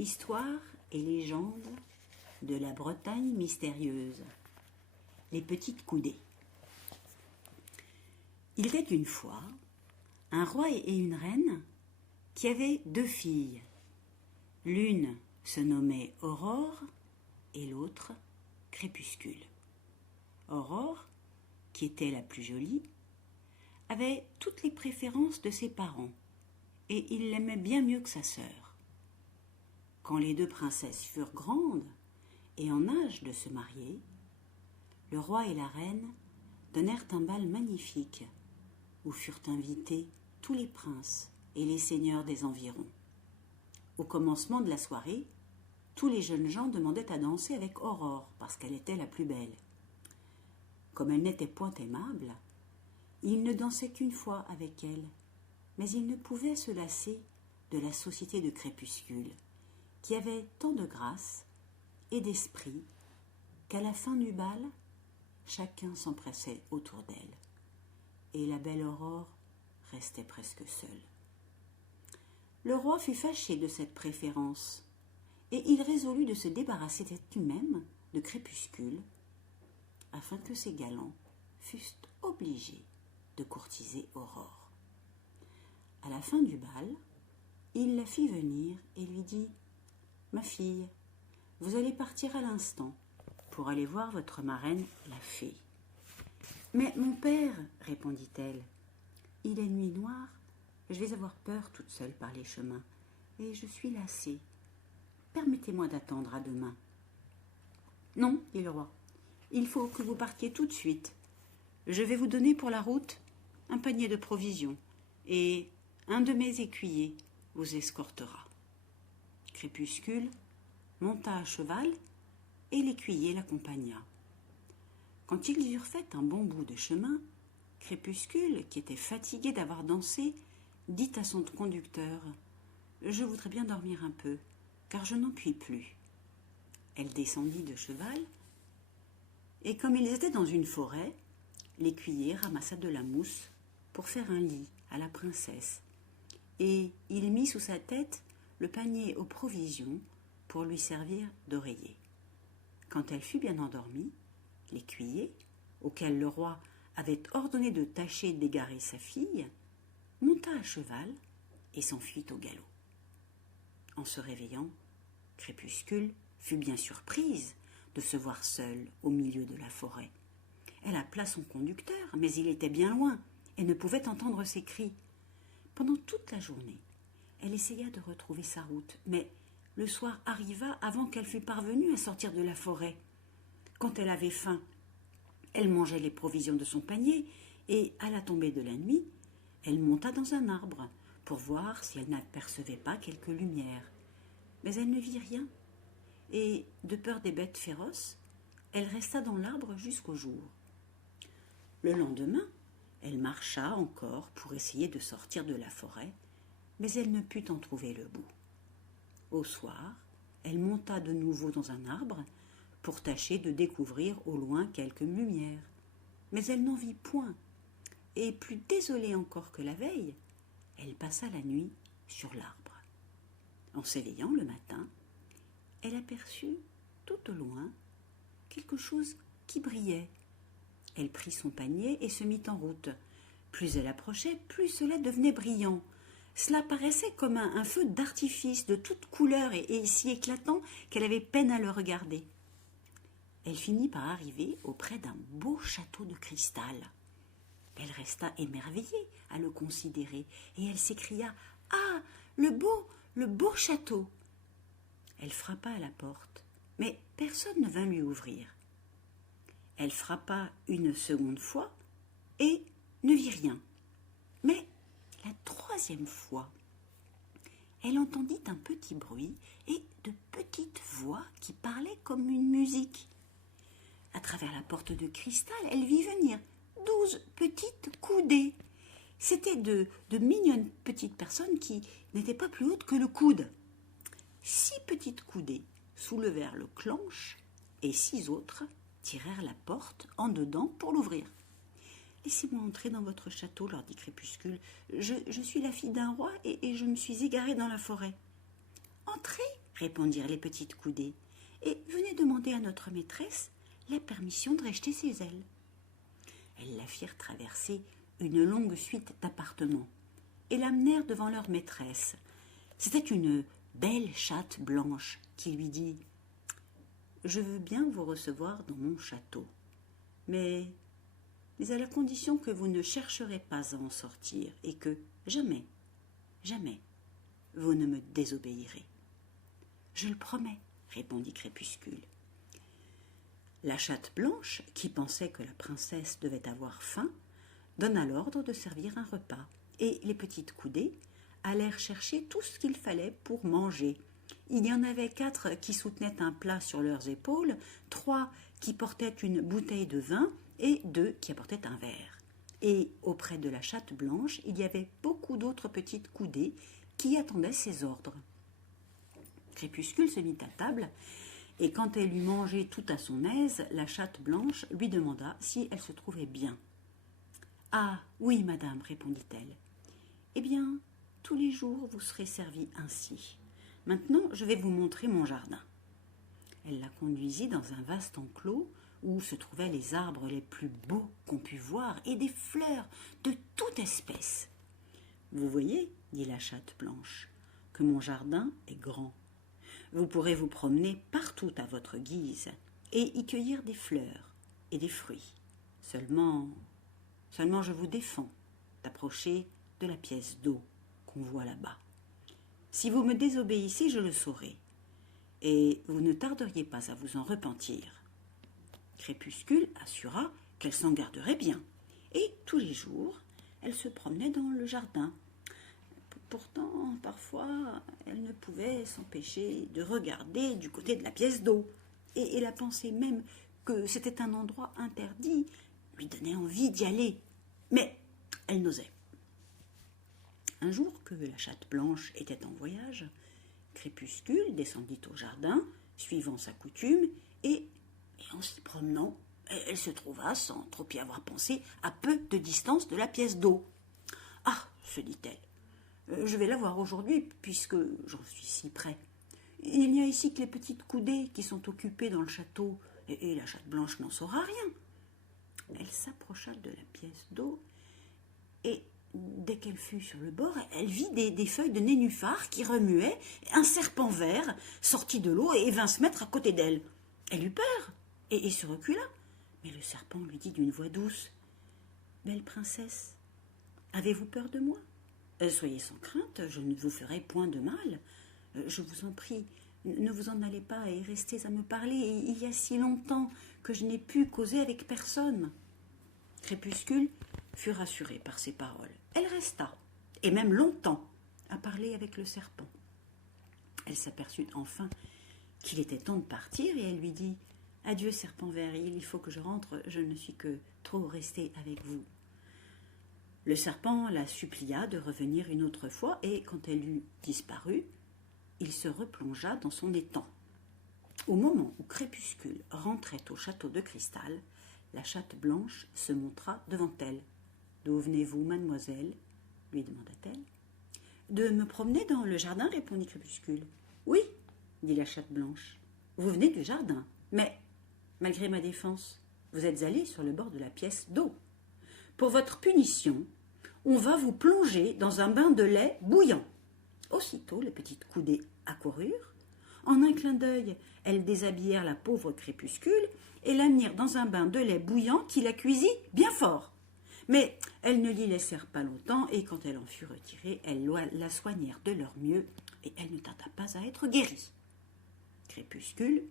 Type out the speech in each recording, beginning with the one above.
Histoire et légende de la Bretagne mystérieuse. Les petites coudées. Il était une fois un roi et une reine qui avaient 2 filles. L'une se nommait Aurore et l'autre Crépuscule. Aurore, qui était la plus jolie, avait toutes les préférences de ses parents et il l'aimait bien mieux que sa sœur. Quand les 2 princesses furent grandes et en âge de se marier, le roi et la reine donnèrent un bal magnifique où furent invités tous les princes et les seigneurs des environs. Au commencement de la soirée, tous les jeunes gens demandaient à danser avec Aurore parce qu'elle était la plus belle. Comme elle n'était point aimable, ils ne dansaient qu'une fois avec elle, mais ils ne pouvaient se lasser de la société de Crépuscule, qui avait tant de grâce et d'esprit qu'à la fin du bal, chacun s'empressait autour d'elle, et la belle Aurore restait presque seule. Le roi fut fâché de cette préférence, et il résolut de se débarrasser lui-même de Crépuscule, afin que ses galants fussent obligés de courtiser Aurore. À la fin du bal, il la fit venir et lui dit « Ma fille, vous allez partir à l'instant pour aller voir votre marraine, la fée. »« Mais mon père, répondit-elle, il est nuit noire, je vais avoir peur toute seule par les chemins, et je suis lassée. Permettez-moi d'attendre à demain. »« Non, dit le roi, il faut que vous partiez tout de suite. Je vais vous donner pour la route un panier de provisions, et un de mes écuyers vous escortera. » Crépuscule monta à cheval et l'écuyer l'accompagna. Quand ils eurent fait un bon bout de chemin, Crépuscule, qui était fatiguée d'avoir dansé, dit à son conducteur « Je voudrais bien dormir un peu, car je n'en puis plus. » Elle descendit de cheval, et comme ils étaient dans une forêt, l'écuyer ramassa de la mousse pour faire un lit à la princesse, et il mit sous sa tête le panier aux provisions pour lui servir d'oreiller. Quand elle fut bien endormie, l'écuyer, auquel le roi avait ordonné de tâcher d'égarer sa fille, monta à cheval et s'enfuit au galop. En se réveillant, Crépuscule fut bien surprise de se voir seule au milieu de la forêt. Elle appela son conducteur, mais il était bien loin et ne pouvait entendre ses cris. Pendant toute la journée, elle essaya de retrouver sa route, mais le soir arriva avant qu'elle fût parvenue à sortir de la forêt. Quand elle avait faim, elle mangeait les provisions de son panier et, à la tombée de la nuit, elle monta dans un arbre pour voir si elle n'apercevait pas quelque lumière. Mais elle ne vit rien, et, de peur des bêtes féroces, elle resta dans l'arbre jusqu'au jour. Le lendemain, elle marcha encore pour essayer de sortir de la forêt, mais elle ne put en trouver le bout. Au soir, elle monta de nouveau dans un arbre pour tâcher de découvrir au loin quelque lumière. Mais elle n'en vit point, et plus désolée encore que la veille, elle passa la nuit sur l'arbre. En s'éveillant le matin, elle aperçut tout au loin quelque chose qui brillait. Elle prit son panier et se mit en route. Plus elle approchait, plus cela devenait brillant. Cela paraissait comme un feu d'artifice de toutes couleurs et si éclatant qu'elle avait peine à le regarder. Elle finit par arriver auprès d'un beau château de cristal. Elle resta émerveillée à le considérer et elle s'écria « Ah, le beau château !» Elle frappa à la porte, mais personne ne vint lui ouvrir. Elle frappa une seconde fois et ne vit rien. Mais la 3e fois, elle entendit un petit bruit et de petites voix qui parlaient comme une musique. À travers la porte de cristal, elle vit venir 12 petites coudées. C'étaient de mignonnes petites personnes qui n'étaient pas plus hautes que le coude. 6 petites coudées soulevèrent le clenche et 6 autres tirèrent la porte en dedans pour l'ouvrir. « Laissez-moi entrer dans votre château, leur dit Crépuscule. Je suis la fille d'un roi et je me suis égarée dans la forêt. »« Entrez, répondirent les petites coudées, et venez demander à notre maîtresse la permission de racheter ses ailes. Elles la firent traverser une longue suite d'appartements et l'amenèrent devant leur maîtresse. C'était une belle chatte blanche qui lui dit « Je veux bien vous recevoir dans mon château, mais à la condition que vous ne chercherez pas à en sortir et que jamais, jamais, vous ne me désobéirez. »« Je le promets, » répondit Crépuscule. La chatte blanche, qui pensait que la princesse devait avoir faim, donna l'ordre de servir un repas, et les petites coudées allèrent chercher tout ce qu'il fallait pour manger. Il y en avait 4 qui soutenaient un plat sur leurs épaules, 3 qui portaient une bouteille de vin et 2 qui apportaient un verre. Et auprès de la chatte blanche, il y avait beaucoup d'autres petites coudées qui attendaient ses ordres. Crépuscule se mit à table, et quand elle eut mangé tout à son aise, la chatte blanche lui demanda si elle se trouvait bien. « Ah, oui, madame, répondit-elle. Eh bien, tous les jours vous serez servie ainsi. Maintenant, je vais vous montrer mon jardin. » Elle la conduisit dans un vaste enclos où se trouvaient les arbres les plus beaux qu'on pût voir et des fleurs de toute espèce. « Vous voyez, dit la chatte blanche, que mon jardin est grand. Vous pourrez vous promener partout à votre guise et y cueillir des fleurs et des fruits. Seulement je vous défends d'approcher de la pièce d'eau qu'on voit là-bas. Si vous me désobéissez, je le saurai, et vous ne tarderiez pas à vous en repentir. » Crépuscule assura qu'elle s'en garderait bien, et tous les jours, elle se promenait dans le jardin. Pourtant, parfois, elle ne pouvait s'empêcher de regarder du côté de la pièce d'eau, et la pensée même que c'était un endroit interdit lui donnait envie d'y aller, mais elle n'osait. Un jour que la chatte blanche était en voyage, Crépuscule descendit au jardin, suivant sa coutume, et en s'y promenant, elle se trouva, sans trop y avoir pensé, à peu de distance de la pièce d'eau. « Ah, se dit-elle, je vais la voir aujourd'hui, puisque j'en suis si près. Il n'y a ici que les petites coudées qui sont occupées dans le château, et la chatte blanche n'en saura rien. » Elle s'approcha de la pièce d'eau, et dès qu'elle fut sur le bord, elle vit des feuilles de nénuphar qui remuaient. Un serpent vert sortit de l'eau et vint se mettre à côté d'elle. Elle eut peur et se recula. Mais le serpent lui dit d'une voix douce : « Belle princesse, avez-vous peur de moi ? Soyez sans crainte, je ne vous ferai point de mal. Je vous en prie, ne vous en allez pas et restez à me parler. Il y a si longtemps que je n'ai pu causer avec personne. » Crépuscule fut rassurée par ces paroles. Elle resta, et même longtemps, à parler avec le serpent. Elle s'aperçut enfin qu'il était temps de partir, et elle lui dit : « Adieu, serpent vert, il faut que je rentre, je ne suis que trop restée avec vous. » Le serpent la supplia de revenir une autre fois, et quand elle eut disparu, il se replongea dans son étang. Au moment où Crépuscule rentrait au château de cristal, la chatte blanche se montra devant elle. « D'où venez-vous, mademoiselle ? » lui demanda-t-elle. « De me promener dans le jardin, répondit Crépuscule. »« Oui, dit la chatte blanche. Vous venez du jardin, mais, malgré ma défense, vous êtes allée sur le bord de la pièce d'eau. Pour votre punition, on va vous plonger dans un bain de lait bouillant. » Aussitôt, les petites coudées accoururent. En un clin d'œil, elles déshabillèrent la pauvre Crépuscule et la mirent dans un bain de lait bouillant qui la cuisit bien fort. Mais elles ne l'y laissèrent pas longtemps, et quand elle en fut retirée, elles la soignèrent de leur mieux, et elle ne tarda pas à être guérie. Crépuscule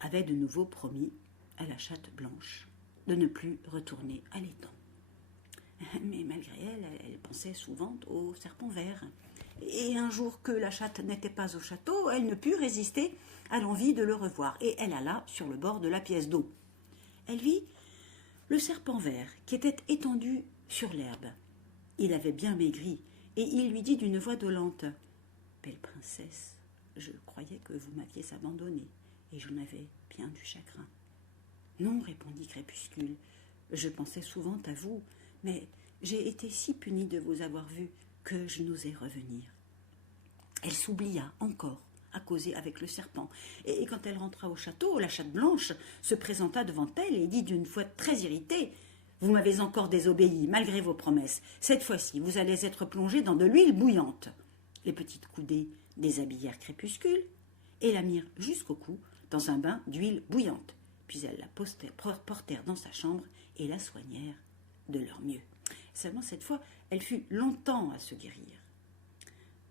avait de nouveau promis à la chatte blanche de ne plus retourner à l'étang. Mais malgré elle, elle pensait souvent au serpent vert. Et un jour que la chatte n'était pas au château, elle ne put résister à l'envie de le revoir, et elle alla sur le bord de la pièce d'eau. Elle vit le serpent vert qui était étendu sur l'herbe. Il avait bien maigri, et il lui dit d'une voix dolente : « Belle princesse, je croyais que vous m'aviez abandonnée, et j'en avais bien du chagrin. »« Non, répondit Crépuscule, je pensais souvent à vous, mais j'ai été si punie de vous avoir vu que je n'osais revenir. » Elle s'oublia encore à causer avec le serpent. Et quand elle rentra au château, la chatte blanche se présenta devant elle et dit d'une voix très irritée: « Vous m'avez encore désobéi, malgré vos promesses. Cette fois-ci, vous allez être plongée dans de l'huile bouillante. » Les petites coudées déshabillèrent Crépuscule et la mirent jusqu'au cou dans un bain d'huile bouillante. Puis elles la portèrent dans sa chambre et la soignèrent de leur mieux. Seulement cette fois, elle fut longtemps à se guérir.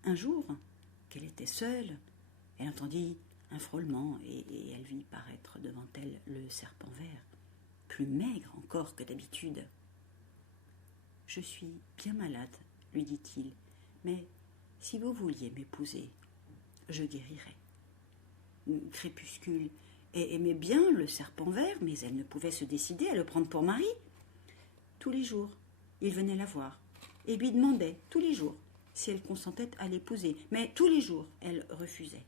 Un jour, qu'elle était seule, elle entendit un frôlement et elle vit paraître devant elle le serpent vert, plus maigre encore que d'habitude. « Je suis bien malade, lui dit-il, mais si vous vouliez m'épouser, je guérirais. » Crépuscule aimait bien le serpent vert, mais elle ne pouvait se décider à le prendre pour mari. Tous les jours, il venait la voir et lui demandait tous les jours si elle consentait à l'épouser, mais tous les jours, elle refusait.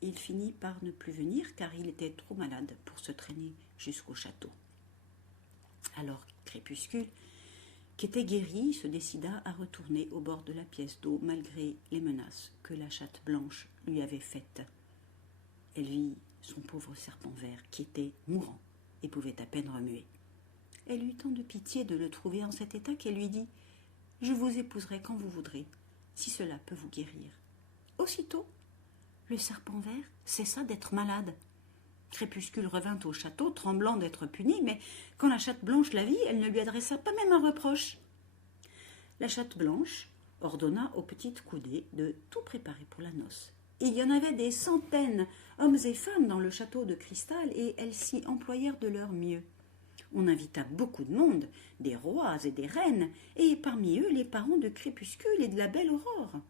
Il finit par ne plus venir car il était trop malade pour se traîner jusqu'au château. Alors Crépuscule, qui était guérie, se décida à retourner au bord de la pièce d'eau malgré les menaces que la chatte blanche lui avait faites. Elle vit son pauvre serpent vert qui était mourant et pouvait à peine remuer. Elle eut tant de pitié de le trouver en cet état qu'elle lui dit: « Je vous épouserai quand vous voudrez, si cela peut vous guérir. » Aussitôt, le serpent vert cessa d'être malade. Crépuscule revint au château, tremblant d'être punie, mais quand la chatte blanche la vit, elle ne lui adressa pas même un reproche. La chatte blanche ordonna aux petites coudées de tout préparer pour la noce. Il y en avait des centaines, hommes et femmes, dans le château de cristal, et elles s'y employèrent de leur mieux. On invita beaucoup de monde, des rois et des reines, et parmi eux les parents de Crépuscule et de la belle Aurore.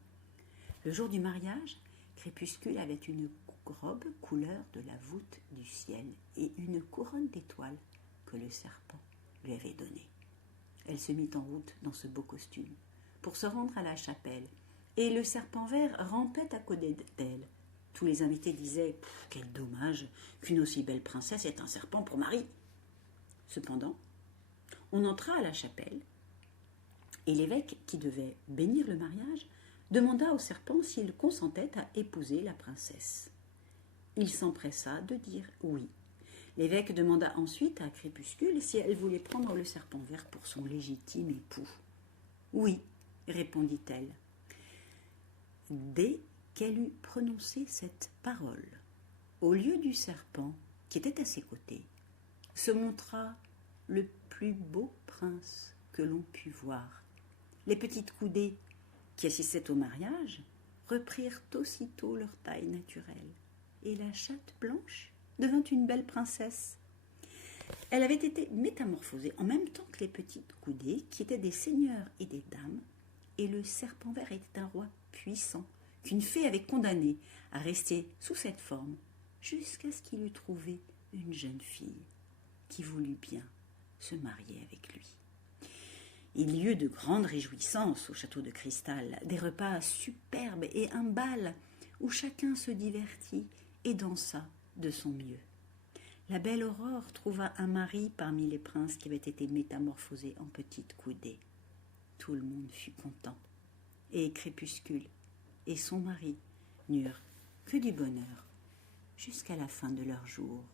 Le jour du mariage, Crépuscule avait une robe couleur de la voûte du ciel et une couronne d'étoiles que le serpent lui avait donnée. Elle se mit en route dans ce beau costume pour se rendre à la chapelle, et le serpent vert rampait à côté d'elle. Tous les invités disaient: « Quel dommage qu'une aussi belle princesse ait un serpent pour mari !» Cependant, on entra à la chapelle, et l'évêque, qui devait bénir le mariage, demanda au serpent s'il consentait à épouser la princesse. Il s'empressa de dire oui. L'évêque demanda ensuite à Crépuscule si elle voulait prendre le serpent vert pour son légitime époux. « Oui, répondit-elle. Dès qu'elle eut prononcé cette parole, au lieu du serpent qui était à ses côtés, se montra le plus beau prince que l'on put voir. Les petites coudées qui assistaient au mariage reprirent aussitôt leur taille naturelle, et la chatte blanche devint une belle princesse. Elle avait été métamorphosée en même temps que les petites coudées, qui étaient des seigneurs et des dames, et le serpent vert était un roi puissant qu'une fée avait condamné à rester sous cette forme jusqu'à ce qu'il eût trouvé une jeune fille qui voulut bien se marier avec lui. Il y eut de grandes réjouissances au château de cristal, des repas superbes et un bal où chacun se divertit et dansa de son mieux. La belle Aurore trouva un mari parmi les princes qui avaient été métamorphosés en petites coudées. Tout le monde fut content, et Crépuscule et son mari n'eurent que du bonheur jusqu'à la fin de leur jour.